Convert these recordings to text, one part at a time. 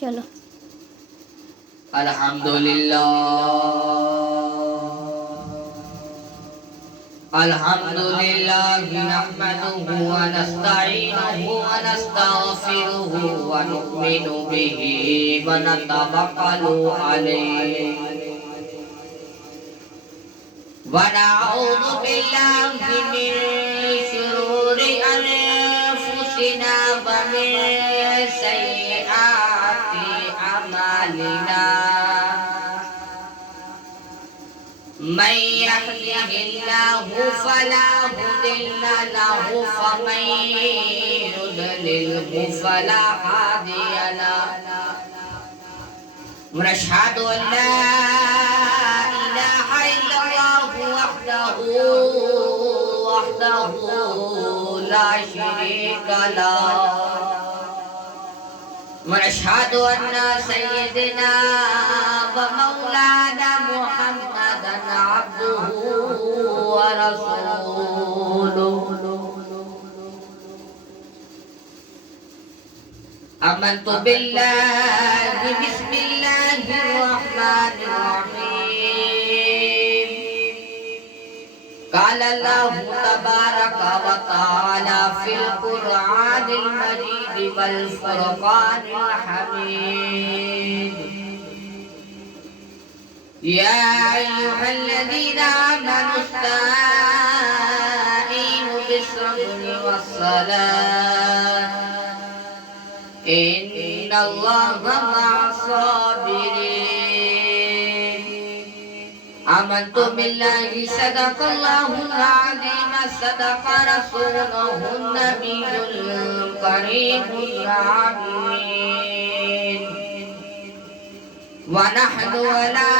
چلو الحمدللہ نحمده ونستعینه ونستغفره ونؤمن به ونتوکل علیہ ونعوذ باللہ من شرور انفسنا ومن سیئات اعمالنا من يهده الله فلا مضل له ومن يضلل فلا هادي له ونشهد أن لا إله إلا الله وحده لا شريك له ونشهد أن سيدنا ومولانا محمدا عبده ورسوله آمنت بالله بسم الله الرحمن الرحيم قال الله تبارك وتعالى في القرآن المجيد والفرقان الحميد يا أيها الذين آمنوا استعينوا بالصبر والصلاة إن الله مع الصابرين آمنت بالله صدق الله العظيم صدق رسوله النبي الكريم العظيم ونحن على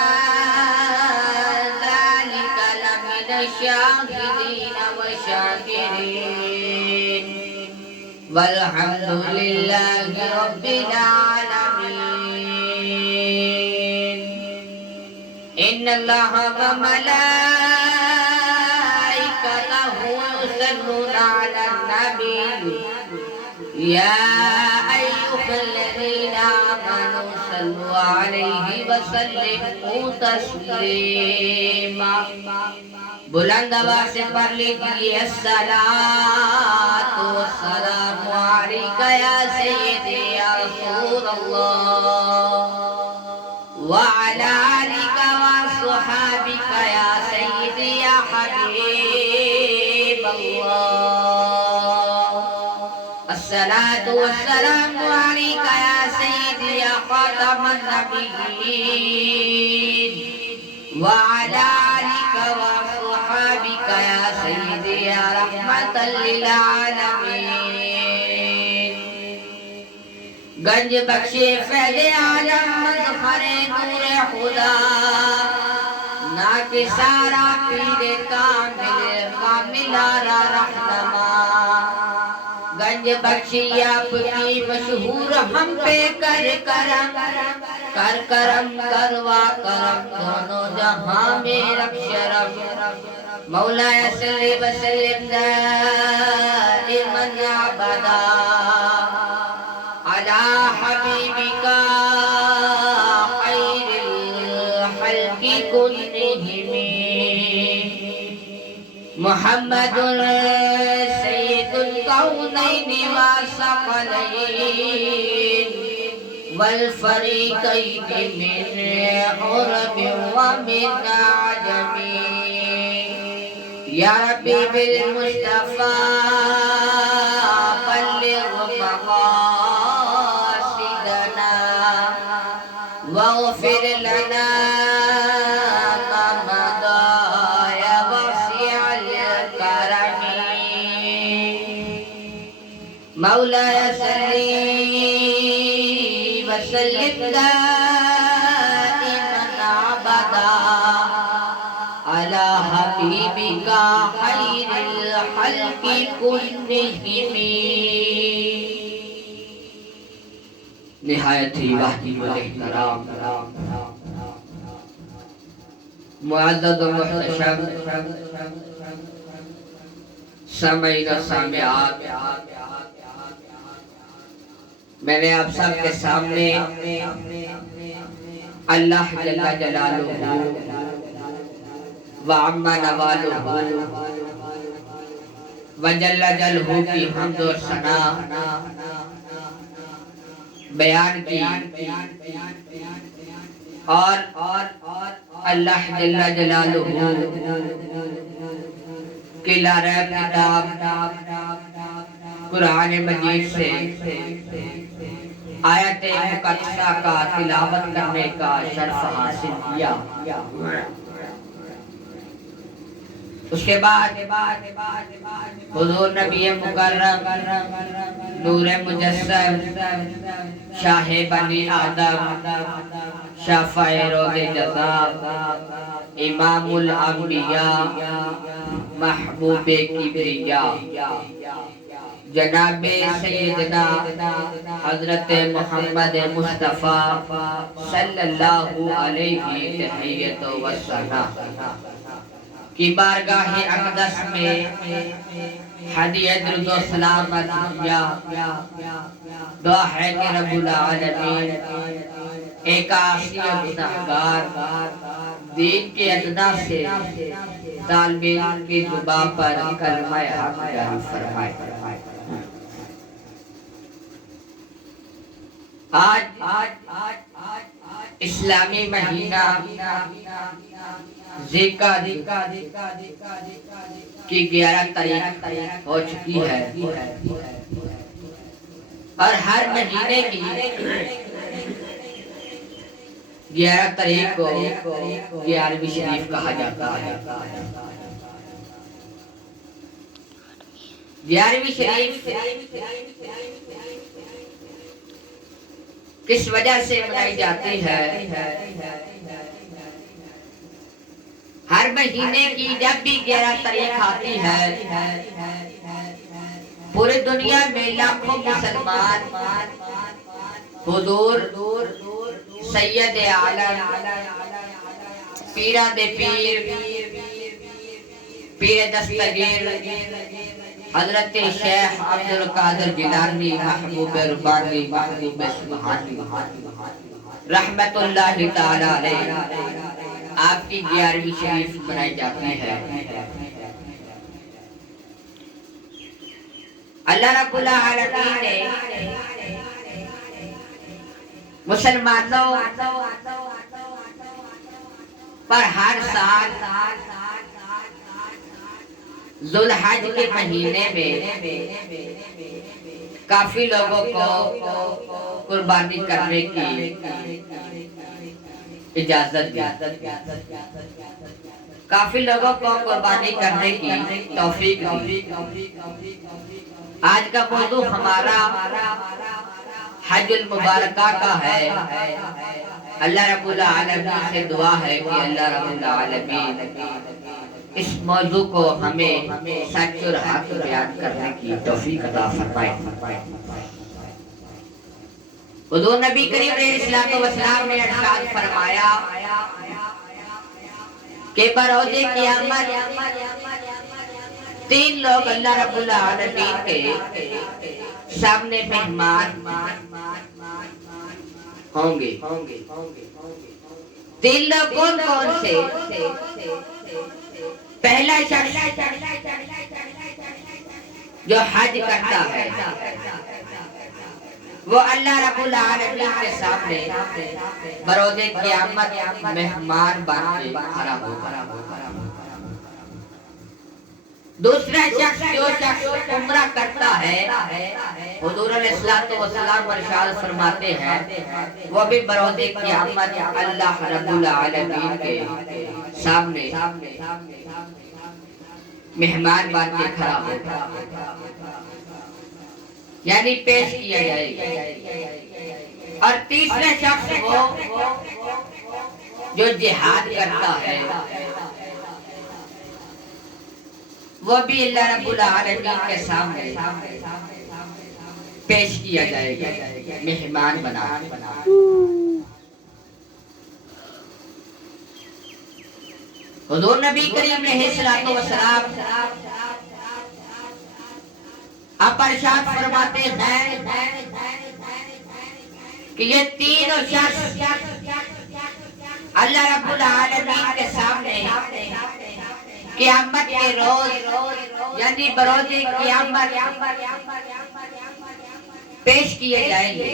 ذلك لمن الشاهدين والشاكرين والحمد لله رب العالمين إن الله وملائكته يصلون على النبي يا أيها الذين آمنوا صلوا عليه وسلموا تسليما بلند آواز سے پڑھ لیجیے الصلاۃ والسلام علیک یا سیدی یا رسول اللہ وعلی آلک وصحابک یا سیدی یا حبیب اللہ الصلاۃ والسلام علیک یا سیدی یا خاتم النبیین وعلی آلک وصحابک یا سیدی یا رحمت للعالمین گنج بخش فیض عالم مظہر نور خدا ناکسارا پیر کامل آرا رہنما گنج بخشی آپ کی مشہور ہم پہ کر کرم کروا کرم دونوں جہاں میں رکھ شرف مولا صلی وسلم دائما ابدا علی حبیبک خیر الخلق كلهم محمد سید الکونین والثقلین والفریقین من عرب ومن عجم یا ربی بالمصطفى بلغ مقاصدنا واغفر لنا ما مضى يا واسع الكرم مولاي صل وسلم دائما ابدا على حبيبك خير الخلق كلهم نہایت ہی واجب الاحترام معزز و محتشم سامعین و سامعات میں نے آپ سب کے سامنے اللہ جل جلالہ وعم نوالہ وجل جلہ کی حمد و ثنا بیان کی اور اللہ جل جلالہ کی لا ریب کتاب قرآن مجید سے آیت مقدسہ کا تلاوت کرنے کا شرف حاصل کیا۔ اس کے بعد حضور نبی مکرم نور مجسم شاہ بنی آدم شفع روز جزا امام الانبیاء محبوب کبریا جناب سیدنا حضرت محمد مصطفیٰ صلی اللہ علیہ تحیت و ثنا کی بارگاہ اقدس میں ہدیہ درود و سلام دعا ہے کہ رب العالمین ایک عاصی گنہگار دین کے ادنا سے طالب علم کی زبان پر کلمہ حق جاری فرمائے۔ آج اسلامی مہینہ ذوالقعدہ کی 11 تاریخ ہو چکی ہے اور ہر مہینے کی 11 تاریخ کو 11ویں شریف کہا جاتا ہے۔ 11ویں شریف کس وجہ سے منائی جاتی ہے؟ ہر مہینے کی جب بھی 11 تاریخ آتی ہے پورے دنیا میں لاکھوں مسلمان حضور سید عالم پیران دے پیر دستگیر حضرت شیخ عبدالقادر جیلانی محبوب ربانی محبوب سبحانی رحمت اللہ تعالی علیہ آپ کی 11ویں شریف منائی جاتی ہے۔ اللہ رب العالمین نے مسلمانوں پر ہر سال ذوالحج کے مہینے میں کافی لوگوں کو قربانی کرنے کی اجازت دی، کافی لوگوں کو قربانی کرنے کی توفیق دی۔ آج کا موضوع ہمارا حج المبارکہ کا ہے۔ اللہ رب العالمین سے دعا ہے کہ اللہ رب العالمین اس موضوع کو ہمیں سچ اور حق بیان کرنے کی توفیق عطا فرمائے۔ حضور نبی کریم علیہ السلام نے ارشاد فرمایا کہ بروز قیامت 3 لوگ اللہ رب العالمین کے سامنے مہمان ہوں گے۔ 3 لوگ کون کون سے؟ پہلا شخص جو حج کرتا ہے وہ اللہ رب العالمین کے سامنے بروز قیامت مہمان بن کے کھڑا ہوگا۔ دوسرا شخص جو شخص عمرہ کرتا ہے حضور علیہ السلام ارشاد فرماتے ہیں وہ بھی بروز قیامت اللہ رب العالمین کے سامنے مہمان بن کے کھڑا ہوگا، یعنی پیش کیا جائے گا۔ اور تیسرا شخص وہ جو جہاد کرتا ہے وہ بھی اللہ رب العالمین کے سامنے پیش کیا جائے گا، مہمان بنا۔ حضور نبی کریم علیہ السلام آپ ارشاد فرماتے ہیں کہ یہ تینوں شخص اللہ رب العالمین کے سامنے قیامت کے روز یعنی بروز قیامت پیش کیے جائیں گے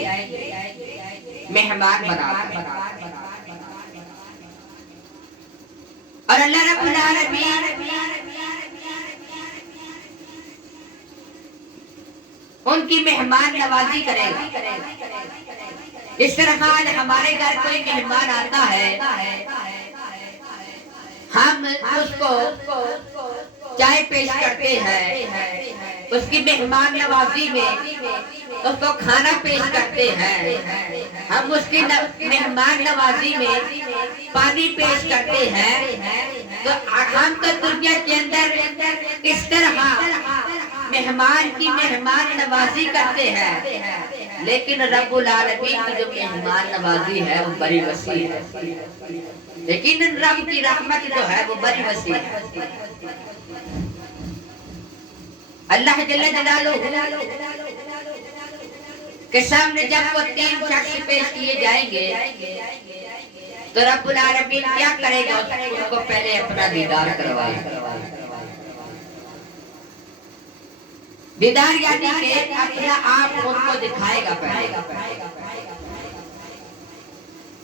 مہمان بنا کر. اور اللہ رب العالمین ان کی مہمان نوازی کرے گا. اس طرح آج ہمارے گھر کوئی مہمان آتا ہے، ہم اس کو چائے پیش کرتے ہیں، اس کی مہمان نوازی میں اس کو کھانا پیش کرتے ہیں، ہم اس کی مہمان نوازی میں پانی پیش کرتے ہیں. تو ہم تو دنیا کے اندر اس طرح مہمان کی مہمان نوازی کرتے ہیں، لیکن رب العالمین کی جو مہمان نوازی ہے وہ بڑی وسیع ہے. لیکن رب کی رحمت جو ہے وہ بڑی وسیع ہے. اللہ جل جلالہ کے سامنے جب وہ تین شخص پیش کیے جائیں گے تو رب العالمین کیا کرے گا؟ ان کو پہلے اپنا دیدار کروائے گا. دیدار یعنی کہ اپنا آپ ان کو دکھائے گا پہلے،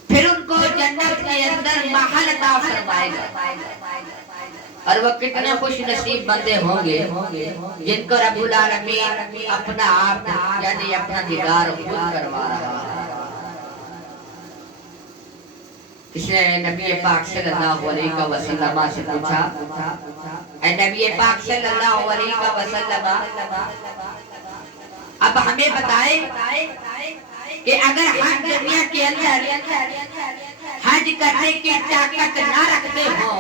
پھر ان کو جنت کے اندر محل عطا فرمائے گا. اور وہ کتنے خوش نصیب بندے ہوں گے جن کو رب العالمین اپنا آپ یعنی اپنا دیدار خود کروا رہا ہے. اس نے نبی پاک صلی اللہ علیہ وسلم سے پوچھا، اے نبی پاک صلی اللہ علیہ وسلم، اب ہمیں بتائیں کہ اگر ہم دنیا کے اندر حج کرنے کی طاقت نہ رکھتے ہو،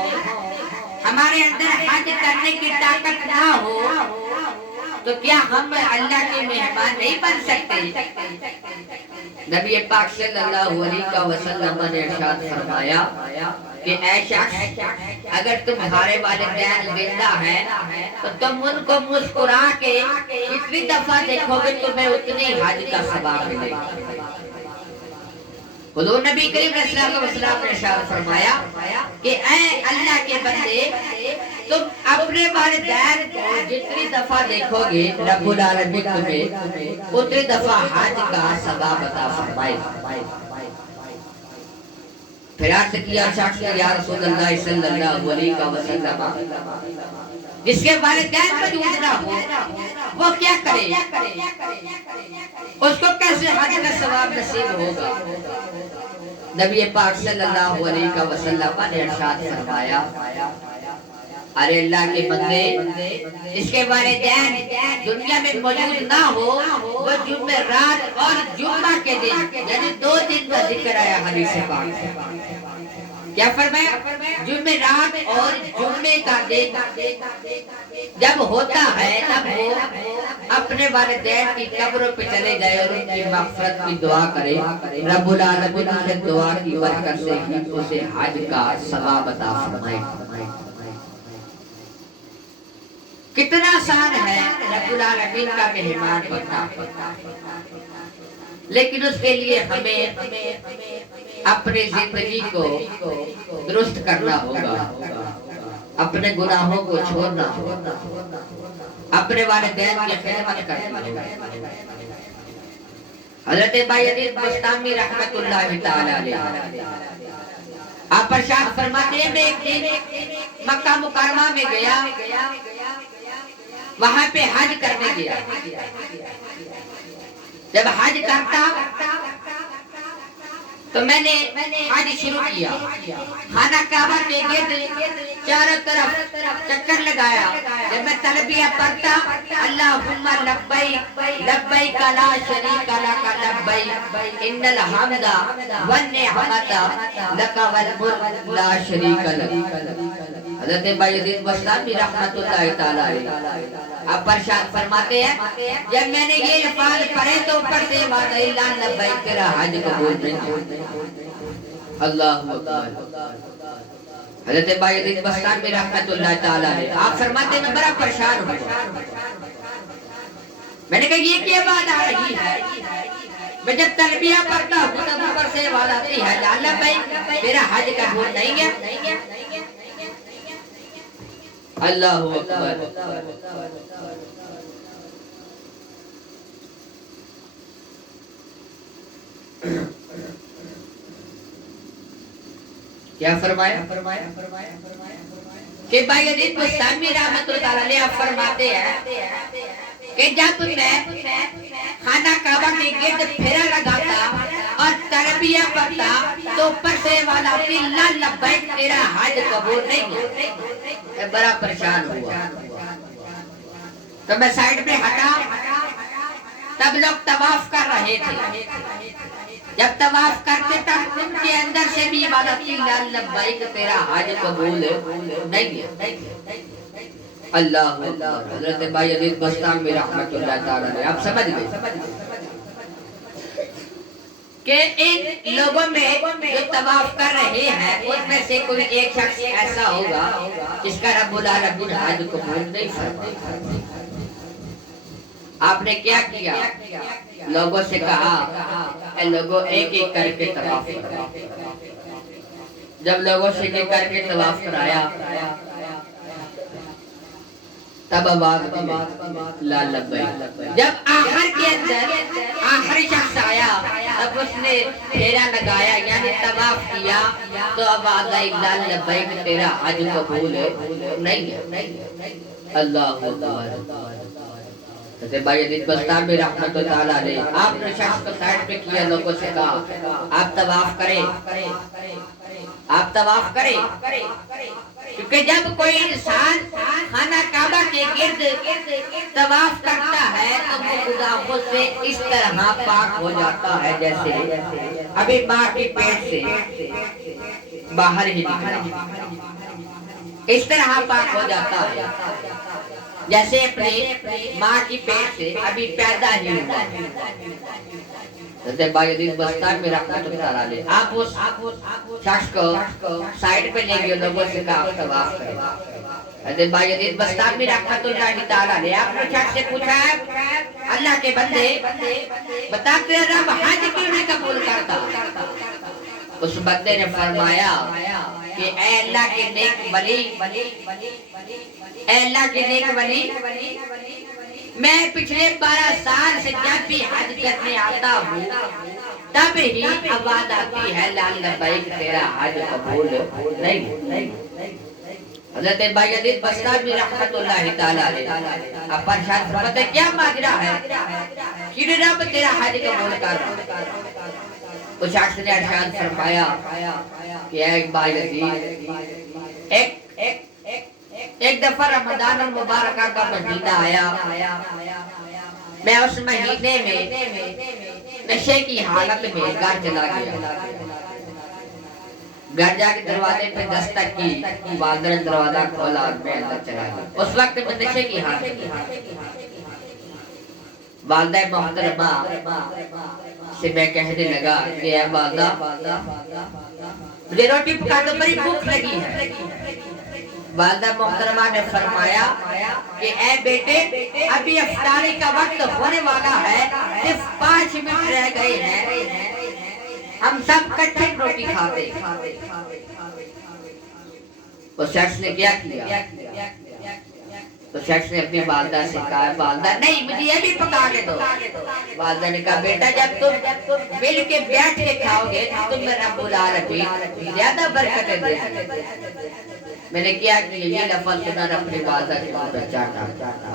ہمارے اندر حج کرنے کی طاقت نہ ہو، تو کیا ہم اللہ کے مہمان نہیں بن سکتے؟ نبی پاک صلی اللہ علیہ وسلم نے ارشاد فرمایا کہ اے شخص، اگر تمہارے والدین زندہ ہیں تو تم ان کو مسکرا کے جتنی دفعہ دیکھو گے تمہیں اتنی حج کا ثواب ملے گا. حضور نبی کریم صلی اللہ علیہ وسلم نے ارشاد فرمایا کہ اے اللہ کے بندے، تم اپنے والدین کو جتنی دفعہ دیکھو گے رب العالمین تمہیں اتنی دفعہ حج کا ثواب عطا فرمائے گا. پھر عرض کیا شخص نے، یا رسول اللہ صلی اللہ علیہ وسلم، جس کے والدین موجود نہ ہو وہ کیا کرے؟ اس کو کیسے حج کا ثواب نصیب ہوگا؟ نبی پاک صلی اللہ علیہ وسلم نے ارشاد فرمایا، ارے اللہ کے بندے، اس کے والدین دنیا میں موجود نہ ہو، وہ جمعرات اور جمعہ کے دن یعنی 2 دن کا ذکر آیا حدیث پاک سے. کیا فرمایا؟ جمعرات اور جمعے کا دن جب ہوتا ہے تب وہ اپنے والدین کی قبروں پہ چلے جائے اور ان کی مغفرت کی دعا کرے. رب العالمین سے دعا کی برکت سے اسے حج کا ثواب عطا فرمائے. کتنا آسان ہے رب العالمین کا مہمان بننا، لیکن اس کے لیے ہمیں اپنی زندگی کو درست کرنا ہوگا، اپنے گناہوں کو چھوڑنا ہوگا، اپنے والدین کی خدمت کرنا ہوگا. حضرت بایزید بستامی رحمت اللہ تعالی علیہ آپ ارشاد فرماتے ہیں، میں ایک دن مکہ مکرمہ میں گیا، وہاں پہ حج کرنے گیا. جب حج کرتا تو میں نے حج شروع کیا، خانہ کعبہ کے گرد چاروں طرف چکر لگایا. جب میں تلبیہ پڑھتا، اللہم لبیک لبیک لا شریک لک لبیک ان الحمد والنعمت لک والملک لا شریک لک. حضرت بایزید بستامی رحمت اللہ تعالی علیہ آپ ارشاد فرماتے ہیں، جب میں نے یہ الفاظ پڑھے تو اوپر سے وعدہ اللہ لبیک تیرا حج قبول نہیں. اللہ اکبر. حضرت بایزید بستامی رحمت اللہ تعالی علیہ آپ فرماتے ہیں، میں بڑا پریشان ہوا. میں نے کہا یہ کیا بات آ رہی ہے؟ میں جب تلبیہ پڑھتا ہوں تو اوپر سے آواز آتی ہے لا لبیک میرا حج قبول نہیں ہے. اللہ اکبر. کیا فرمایا کہ بھائی عزیز بستانی رحمت اللہ علیہ فرماتے ہیں کہ جب میں خانہ کعبہ کے گرد پھیرا لگاتا اور تلبیہ پڑھتا تو اوپر سے والا لا لبیک تیرا حج قبول نہیں ہے. میں بڑا پریشان ہوا تو میں سائیڈ میں ہٹا. تب لوگ طواف کر رہے تھے. جب طواف کرتے تب ان کے اندر سے بھی والا لا لبیک تیرا حج قبول نہیں ہے. اللہ حضرت بھائی عزیز بستانی رحمت اللہ تعالیٰ نے آپ سمجھ گئے کہ ان لوگوں میں جو طواف کر رہے ہیں ان میں سے کوئی ایک شخص ایسا ہوگا جس کا رب العالمین حج قبول نہیں فرمائے. آپ نے کیا کیا؟ لوگوں سے کہا اے لوگوں ایک ایک کر کے طواف کرو. جب لوگوں سے ایک ایک کر کے طواف کرایا تب آواز لا لبیک. جب آخر کے اندر آخری شخص آیا تب اس نے پھیرا لگایا یعنی طواف کیا تو آواز آئی لا لبیک تیرا حج قبول نہیں ہے. اللہ اکبر. حضرت بھائی عزیز بستانی رحمت اللہ علیہ آپ نے شخص کو سائڈ پہ کیا. لوگوں سے کہا آپ طواف کریں آپ طواف کریں کیونکہ جب کوئی انسان خانہ کعبہ کے گرد طواف کرتا ہے تو وہ گناہوں سے اس طرح پاک ہو جاتا ہے جیسے ابھی ماں کے پیٹ سے باہر ہی نکلا. اس طرح پاک ہو جاتا ہے جیسے اپنی ماں کی پیٹ سے ابھی پیدا ہی ہوا. حضرت بھائی عزیز بستانی رحمت اللہ علیہ آپ اس شخص کو سائیڈ پہ لے گئے. لوگوں سے کہا آپ طواف کریں. حضرت بھائی عزیز بستانی رحمت اللہ تعالیٰ نے آپ نے شخص سے پوچھا ہے اللہ کے بندے بتا تیرا رب حج کیوں نہیں قبول کرتا؟ اس بندے نے فرمایا کہ اے اللہ کے نیک ولی اے اللہ کے نیک ولی میں پچھلے 12 سال سے جب بھی حج کرنے آتا ہوں تب ہی آواز آتی ہے لا لبیک تیرا حج قبول نہیں. حضرت بھائی عزیز بستانی رحمت اللہ تعالیٰ علیہ آپ پریشان فرماتے کیا ماجرا ہے کہ رب تیرا حج قبول کر رہا؟ اس شخص نے ارشاد فرمایا کہ ایک بھائی عزیز ایک دفعہ رمضان المبارکہ کا مہینہ آیا. میں اس مہینے میں نشے کی حالت میں گھر چلا گیا. گھر جا کے دروازے پہ دستک کی. والدہ نے دروازہ کھولا اور میں اندر چلا گیا. اس وقت میں نشے کی حالت میں والدہ محترمہ سے میں کہنے لگا کہ اے والدہ مجھے روٹی پکا دو بڑی بھوک لگی ہے. والدہ محترمہ نے فرمایا کہ اے بیٹے ابھی افطاری کا وقت ہونے والا ہے صرف 5 منٹ رہ گئے ہیں ہم سب کٹھے روٹی کھاتے. اس شخص نے کیا کیا؟ تو شخص نے اپنی والدہ سے کہا والدہ نہیں مجھے یہ بھی پکا کے دو. والدہ نے کہا بیٹا جب تم مل کے بیٹھ کے کھاؤ گے تم رب العالمین زیادہ برکتیں دے گے. میں نے کیا کہ یہ لفظ سنا اپنی والدہ کے منہ پہ چاٹا.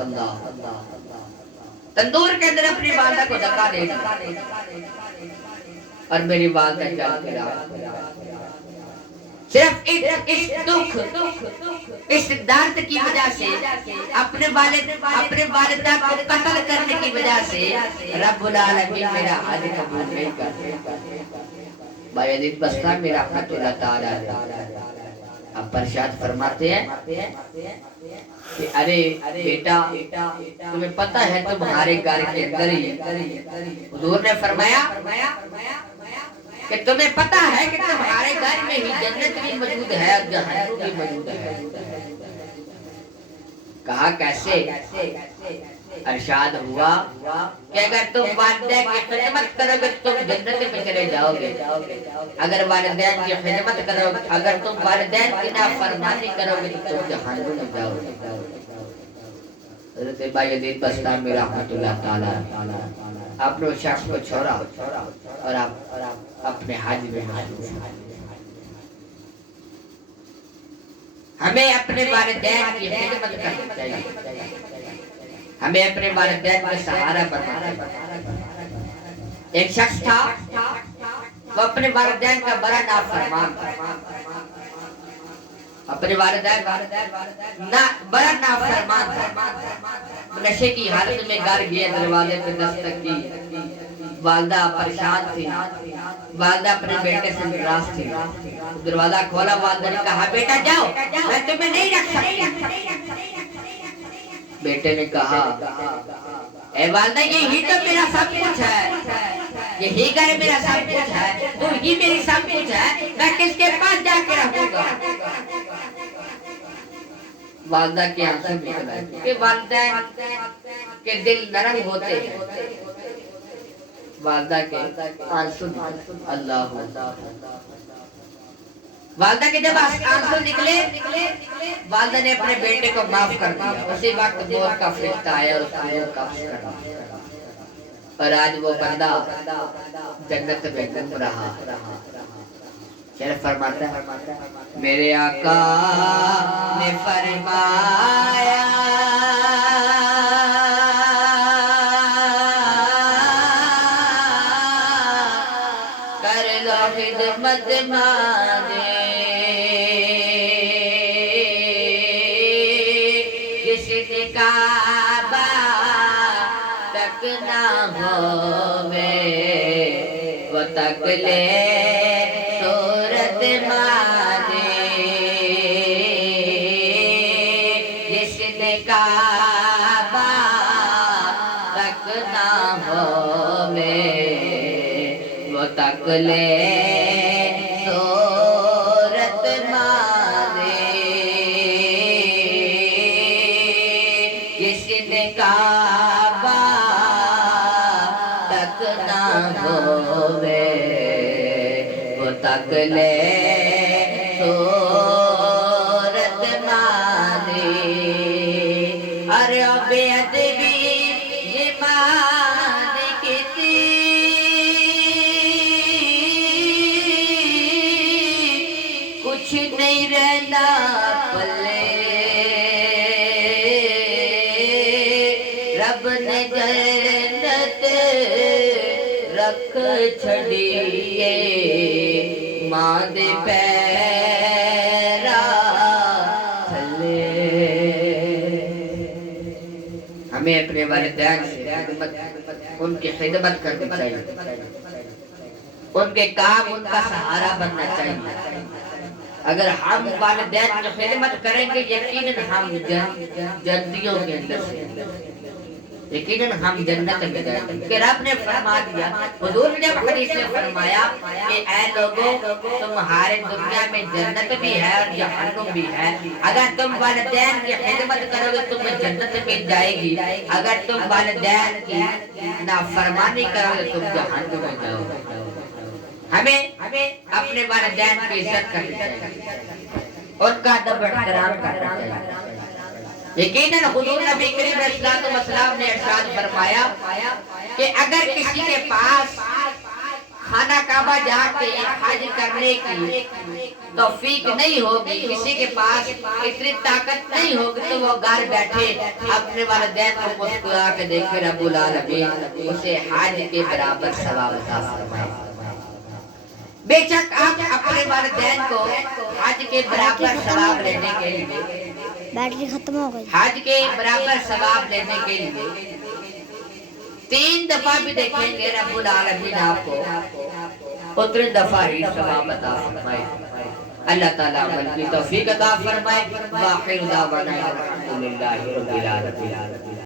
اللہ تندور کے اندر اپنی والدہ کو دھکا دے دیا اور میری والدہ چل کے صرف اس دکھ اس درد کی وجہ سے اپنے والدہ کو قتل کرنے کی وجہ سے رب العالمین میرا حج قبول نہیں کرتا. بھائی عزیز بستانی رحمت اللہ تعالیٰ اب پرشاد فرماتے ہیں کہ ارے بیٹا تمہیں پتہ ہے تمہارے گھر کے اندر ہی حضور نے فرمایا کہ تمہیں پتہ ہے کہ تمہارے گھر میں ہی جنت بھی موجود ہے اور جہنم بھی موجود ہے. کہا کیسے؟ ارشاد ہوا کہ اگر تم والدین کی خدمت کرو گے تم جنت میں چلے جاؤ گے، اگر والدین کی خدمت کرو گے، اگر تم والدین کی نافرمانی کرو گے تو تم جہنم میں جاؤ گے۔ حضرت بایزید بستامی رحمت اللہ تعالی آپ نے اس شخص کو چھوڑا اور آپ اپنے حج میں مصروف ہیں۔ ہمیں اپنے والدین کی خدمت کرنی چاہیے، ہمیں اپنے والدین کا سہارا بننا چاہیے۔ ایک شخص تھا وہ اپنے والدین کا بڑا نافرمان تھا، اپنے والدین بڑا نافرمان تھا، نشے کی حالت میں گھر گیا، دروازے پہ دستک کی، والدہ پریشان تھی، والدہ اپنے بیٹے سے ناراض تھی، دروازہ کھولا، والدہ نے کہا بیٹا جاؤ میں تمہیں نہیں رکھ سکتی۔ بیٹے نے کہا اے والدہ یہی تو میرا سب کچھ ہے، یہی گھر میرا سب کچھ ہے، تو ہی میری سب کچھ ہے، میں کس کے پاس جا کے رہوں گا؟ والدہ کی آنسو نکل آئی کہ والدین کے دل نرم ہوتے ہیں، والدہ کے آنسو نکلے، اللہ والدہ کے جب آنسو نکلے والدہ نے اپنے بیٹے کو معاف کر دیا، اسی وقت موت کا فرشتہ آیا اس کو قبض کر دیا، اور آج وہ بندہ جنت میں گھوم رہا۔ شیخ فرماتا ہے میرے آقا نے فرمایا کر لو خدمت مانے جس نے کعبہ تک نہ ہووے وہ تک لے صورت مانے جس نے کعبہ تک نہ ہووے وہ تک لے صورت مانے جس نے کعبہ تک نہ ہووے وہ تک لے صورت مانے۔ ارے بے ادبی ایمان کتی کچھ نہیں رہنا پلے، رب نے جنت رکھ چھڑیے ماں دے پیرا تھلے۔ ہمیں اپنے والدین سے ان کی خدمت کرنی چاہیے، ان کے کام ان کا سہارا بننا چاہیے۔ اگر ہم والدین کی خدمت کریں گے یقیناً ہم جنتیوں کے اندر سے یقیناً ہم جنت میں جائیں گے، کہ رب نے فرما دیا، حضور نے جب حدیث میں فرمایا کہ اے لوگوں تمہارے دنیا میں جنت بھی ہے اور جہنم بھی ہے، اگر تم والدین کی خدمت کرو گے تم جنت میں جائے گی، اگر تم والدین کی نافرمانی کرو گے تم جہنم میں جاؤ گے۔ ہمیں اپنے والدین کی عزت کرنی چاہیے، ان کا ادب احترام کرنا چاہیے۔ یقیناً حضور نبی کریم صلی اللہ علیہ وسلم نے ارشاد فرمایا کہ اگر کسی کے پاس خانہ کعبہ جا کے حج کرنے کی توفیق نہیں ہوگی، کسی کے پاس اتنی طاقت نہیں ہوگی تو وہ گھر بیٹھے اپنے والدین کو مسکرا کے دیکھے رب العالمین اسے حج کے برابر ثواب عطا فرمائے۔ بے شک آپ اپنے والدین کو حج کے برابر ثواب لینے کے لیے بیٹری ختم ہو گئی، حج کے برابر ثواب لینے کے لیے 3 دفعہ بھی دیکھیں گے رب العالمین آپ کو اتنے دفعہ ہی ثواب عطا فرمائے۔ اللہ تعالیٰ عمل کی توفیق عطا فرمائے۔ وآخر دعوانا الحمدللہ رب العالمین۔